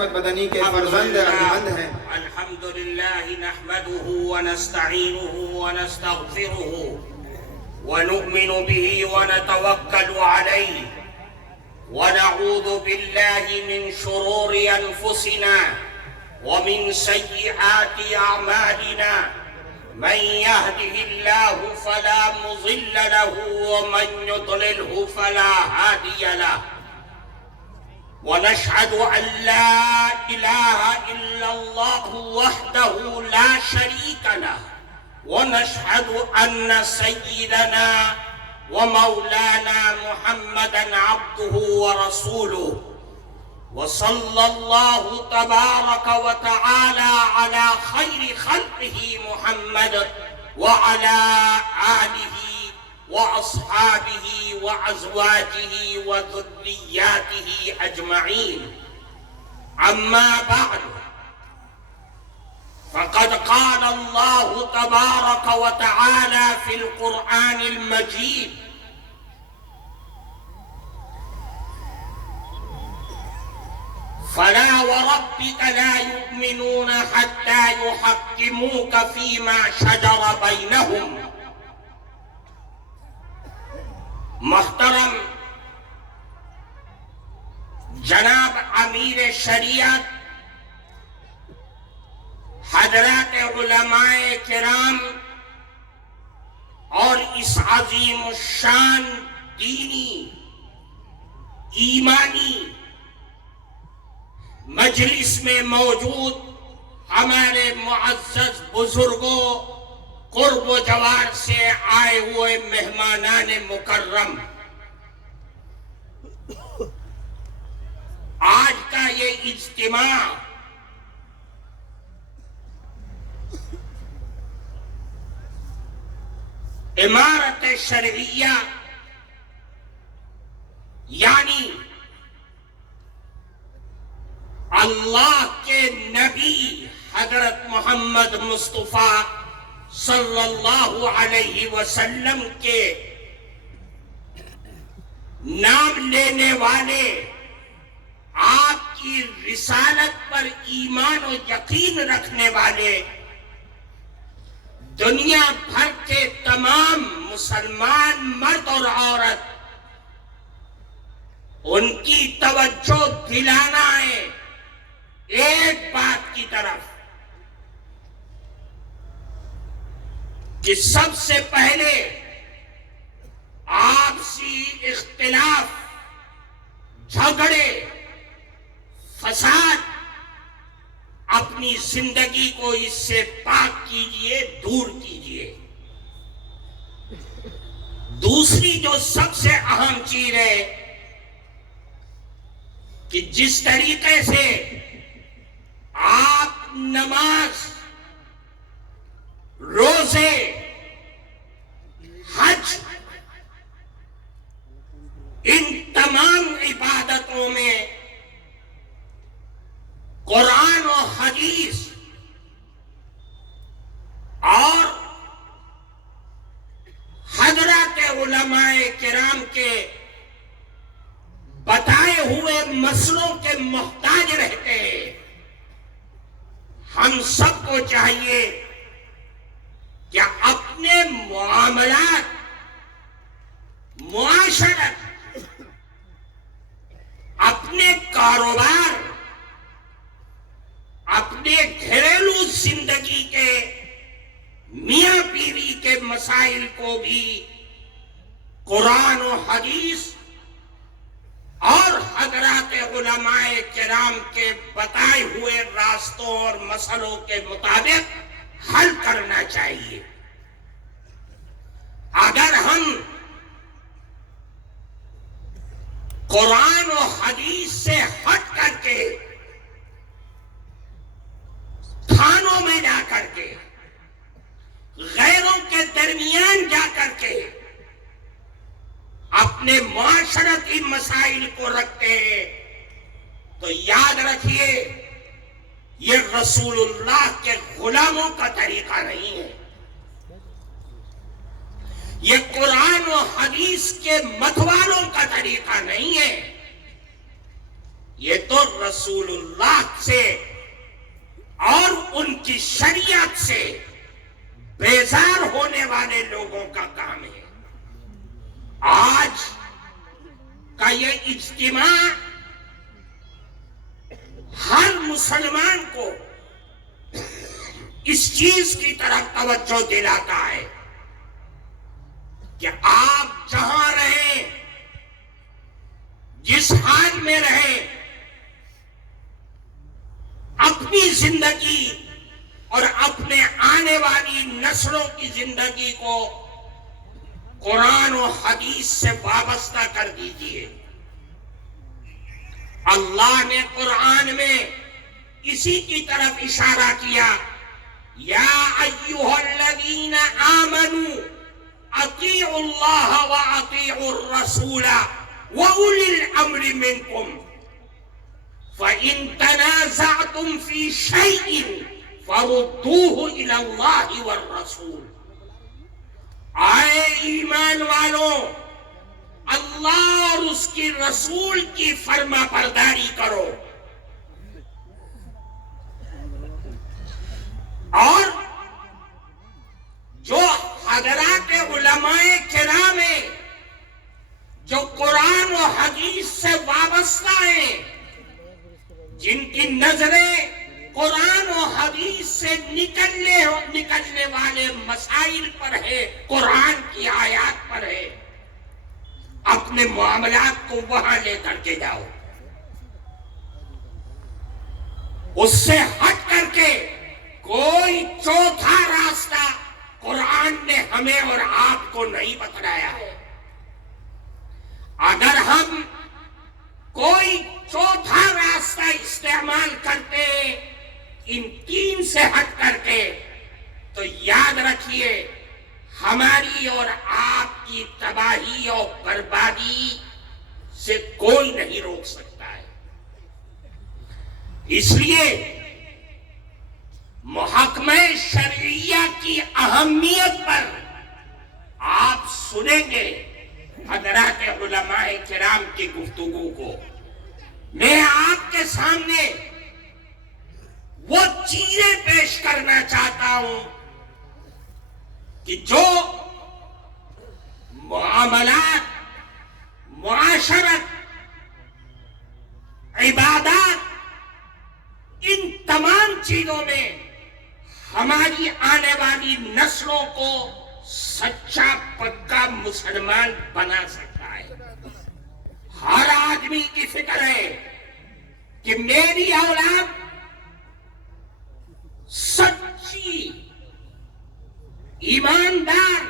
نسبت بدنی کے فرزند عقلمند ہیں۔ الحمدللہ نحمده ونستعینه ونستغفره ونؤمن به ونتوکل علیہ ونعوذ باللہ من شرور انفسنا ومن سیئات اعمالنا من يهده الله فلا مضل له ومن يضلله فلا هادي له ونشهد أن لا إله إلا الله وحده لا شريك له ونشهد أن سيدنا ومولانا محمدا عبده ورسوله وصلى الله تبارك وتعالى على خير خلقه محمد وعلى آله وأصحابه وأزواجه وذرياته أجمعين أما بعد فقد قال الله تبارك وتعالى في القرآن المجيد فلا وربك لا يؤمنون حتى يحكموك فيما شجر بينهم۔ محترم جناب امیر شریعت، حضرات علماء کرام اور اس عظیم الشان دینی ایمانی مجلس میں موجود ہمارے معزز بزرگوں، قرب و جوار سے آئے ہوئے مہمانان مکرم، آج کا یہ اجتماع امارت شرعیہ یعنی اللہ کے نبی حضرت محمد مصطفیٰ صلی اللہ علیہ وسلم کے نام لینے والے، آپ کی رسالت پر ایمان و یقین رکھنے والے دنیا بھر کے تمام مسلمان مرد اور عورت، ان کی توجہ دلانا ہے ایک بات کی طرف کہ سب سے پہلے آپسی اختلاف، جھگڑے، فساد، اپنی زندگی کو اس سے پاک کیجئے، دور کیجئے۔ دوسری جو سب سے اہم چیز ہے کہ جس طریقے سے آپ نماز، روزے، حج، ان تمام عبادتوں میں قرآن و حدیث اور حضرات علماء کرام کے بتائے ہوئے مسئلوں کے محتاج رہتے ہیں، ہم سب کو چاہیے کہ اپنے معاملات، معاشرت، اپنے کاروبار، اپنے گھریلو زندگی کے میاں بیوی کے مسائل کو بھی قرآن و حدیث اور حضرات علماء کرام کے بتائے ہوئے راستوں اور مسئلوں کے مطابق حل کرنا چاہیے۔ اگر ہم قرآن و حدیث سے ہٹ کر کے تھانوں میں جا کر کے، غیروں کے درمیان جا کر کے اپنے معاشرتی مسائل کو رکھتے ہیں تو یاد رکھیے یہ رسول اللہ کے غلاموں کا طریقہ نہیں ہے، یہ قرآن و حدیث کے متوالوں کا طریقہ نہیں ہے، یہ تو رسول اللہ سے اور ان کی شریعت سے بیزار ہونے والے لوگوں کا کام ہے. آج کا یہ اجتماع ہر مسلمان کو اس چیز کی طرف توجہ دلاتا ہے کہ آپ جہاں رہیں، جس حال میں رہیں، اپنی زندگی اور اپنے آنے والی نسلوں کی زندگی کو قرآن و حدیث سے وابستہ کر دیجیے. اللہ نے قرآن میں اسی کی طرف اشارہ کیا، یا ایھا الذین آمنوا اطیعوا اللہ واطیعوا الرسول واولی الامر منکم فإن تنازعتم في شيء فردوه إلى الله والرسول. آئے ایمان والوں، اللہ اور اس کی رسول کی فرما برداری کرو. اور جو حضرات علماء کرام ہیں، جو قرآن و حدیث سے وابستہ ہیں، جن کی نظریں قرآن و حدیث سے نکلنے والے مسائل پر ہے، قرآن کی آیات پر ہے، اپنے معاملات کو وہاں لے کر کے جاؤ. اس سے ہٹ کر کے کوئی چوتھا راستہ قرآن نے ہمیں اور آپ کو نہیں بتلایا ہے. اگر ہم کوئی چوتھا راستہ استعمال کرتے ان تین سے ہٹ کر کے، تو یاد رکھیے ہماری اور آپ کی تباہی اور بربادی سے کوئی نہیں روک سکتا ہے. اس لیے محکمہ شرعیہ کی اہمیت پر آپ سنیں گے حضرات علماء کرام کی گفتگو کو. میں آپ کے سامنے وہ چیزیں پیش کرنا چاہتا ہوں کہ جو معاملات، معاشرت، عبادات، ان تمام چیزوں میں ہماری آنے والی نسلوں کو سچا پکا مسلمان بنا سکتا ہے. ہر آدمی کی فکر ہے کہ میری اولاد سچی، ایماندار،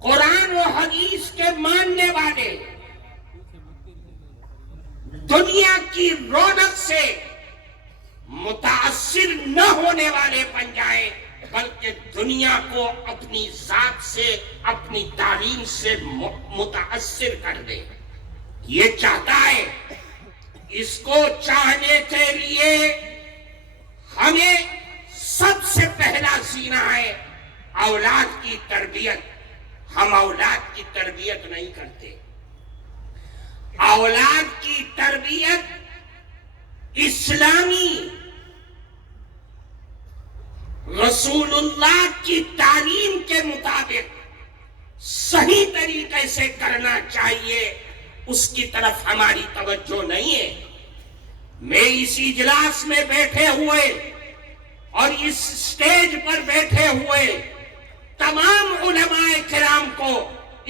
قرآن و حدیث کے ماننے والے، دنیا کی رونق سے متاثر نہ ہونے والے بن جائے، بلکہ دنیا کو اپنی ذات سے، اپنی تعلیم سے متاثر کر دے. یہ چاہتا ہے. اس کو چاہنے کے لیے ہمیں سب سے پہلا سینا ہے اولاد کی تربیت. ہم اولاد کی تربیت نہیں کرتے. اولاد کی تربیت اسلامی رسول اللہ کی تعلیم کے مطابق صحیح طریقے سے کرنا چاہیے. اس کی طرف ہماری توجہ نہیں ہے. میں اس اجلاس میں بیٹھے ہوئے اور اس سٹیج پر بیٹھے ہوئے تمام علماء کرام کو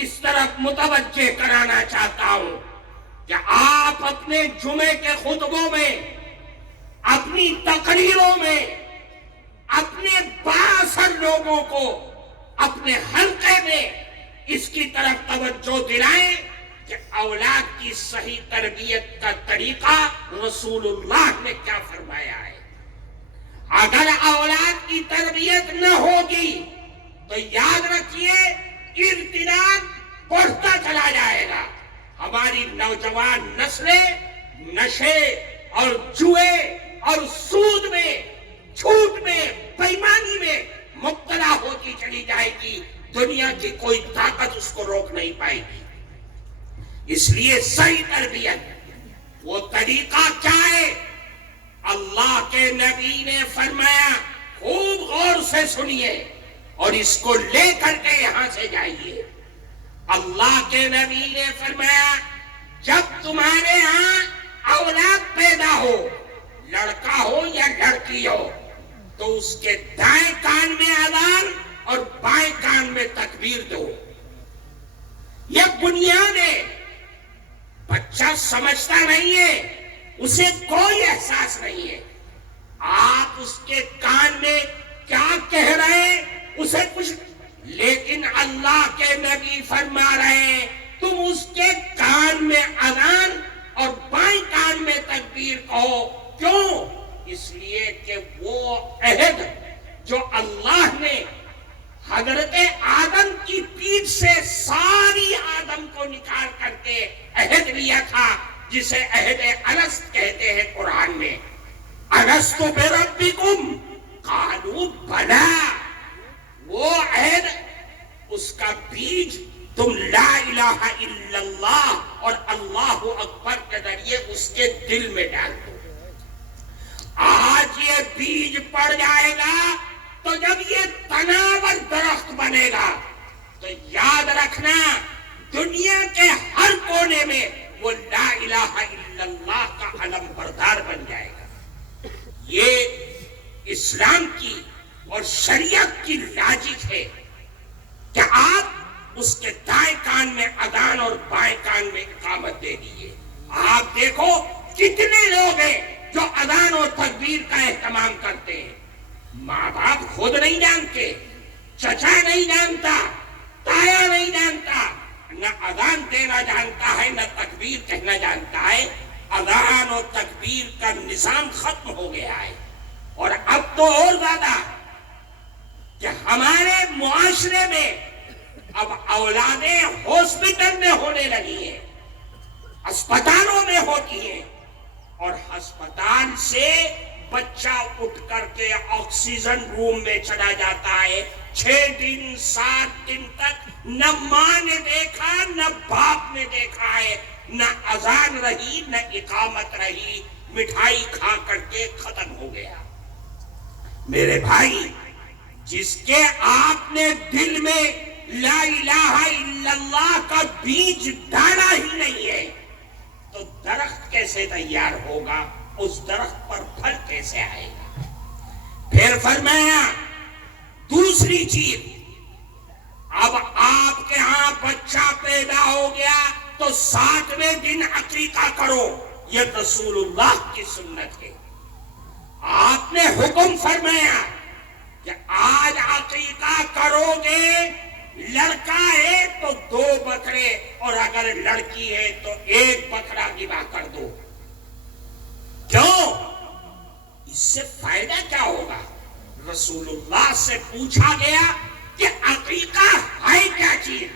اس طرف متوجہ کرانا چاہتا ہوں کہ آپ اپنے جمعے کے خطبوں میں، اپنی تقریروں میں، اپنے بااثر لوگوں کو اپنے حلقے میں اس کی طرف توجہ دلائیں کہ اولاد کی صحیح تربیت کا طریقہ رسول اللہ نے کیا فرمایا ہے. اگر اولاد کی تربیت نہ ہوگی تو یاد رکھیے ارتداد بڑھتا چلا جائے گا. ہماری نوجوان نسلیں نشے اور جوئے اور سود میں، جھوٹ میں، بے ایمانی میں مبتلا ہوتی چلی جائے گی. دنیا کی کوئی طاقت اس کو روک نہیں پائے گی. اس لیے صحیح تربیت وہ طریقہ کیا ہے؟ اللہ کے نبی نے فرمایا خوب غور سے سنیے اور اس کو لے کر کے یہاں سے جائیے. اللہ کے نبی نے فرمایا جب تمہارے ہاں اولاد پیدا ہو، لڑکا ہو یا لڑکی ہو، تو اس کے دائیں کان میں اذان اور بائیں کان میں تکبیر دو. یہ بنیاد ہے. بچہ سمجھتا نہیں ہے، اسے کوئی احساس نہیں ہے. آپ اس کے کان میں کیا کہہ رہے ہیں اسے کچھ، لیکن اللہ کے نبی فرما رہے ہیں تم اس کے کان میں اذان اور بائیں کان میں تکبیر کہو. کیوں؟ اس لیے کہ وہ عہد جو اللہ نے حضرت آدم کی پیٹھ سے ساری آدم کو نکال کر کے عہد لیا تھا، جسے عہد الست کہتے ہیں قرآن میں. الست بربکم قالوا بلی. وہ عہد، اس کا بیج تم لا الہ الا اللہ اور اللہ اکبر کے ذریعے اس کے دل میں ڈال دو. آج یہ بیج پڑ جائے گا تو جب یہ تناور درخت بنے گا تو یاد رکھنا دنیا کے ہر کونے میں وہ لا الہ الا اللہ کا علم بردار بن جائے گا. یہ اسلام کی اور شریعت کی لاجک ہے کہ آپ اس کے دائیں کان میں اذان اور بائیں کان میں اقامت دے دیجیے. آپ دیکھو کتنے لوگ ہیں جو اذان اور تکبیر کا اہتمام کرتے ہیں. ماں باپ خود نہیں جانتے، چچا نہیں جانتا، تایا نہیں جانتا، نہ اذان دینا جانتا ہے نہ تکبیر کہنا جانتا ہے. اذان اور تکبیر کا نظام ختم ہو گیا ہے. اور اب تو اور زیادہ کہ ہمارے معاشرے میں اب اولادیں ہاسپٹل میں ہونے لگی ہیں، اسپتالوں میں ہوتی ہیں، اور ہسپتال سے بچہ اٹھ کر کے آکسیجن روم میں چلا جاتا ہے. 6 دن 7 دن تک نہ ماں نے دیکھا نہ باپ نے دیکھا ہے، نہ اذان رہی نہ اقامت رہی، مٹھائی کھا کر کے ختم ہو گیا. میرے بھائی، جس کے آپ نے دل میں لا الہ الا اللہ کا بیج ڈالا ہی نہیں ہے تو درخت کیسے تیار ہوگا؟ اس درخت پر پھل کیسے آئے گا؟ پھر فرمایا دوسری چیز، اب آپ کے ہاں بچہ پیدا ہو گیا تو 7ویں دن عقیقہ کرو. یہ رسول اللہ کی سنت ہے. آپ نے حکم فرمایا کہ آج عقیقہ کرو گے، لڑکا ہے تو 2 بکرے اور اگر لڑکی ہے تو 1 بکرا ذبح کر دو. کیوں؟ اس سے فائدہ کیا ہوگا؟ رسول اللہ سے پوچھا گیا کہ عقیقہ ہے کیا چیز؟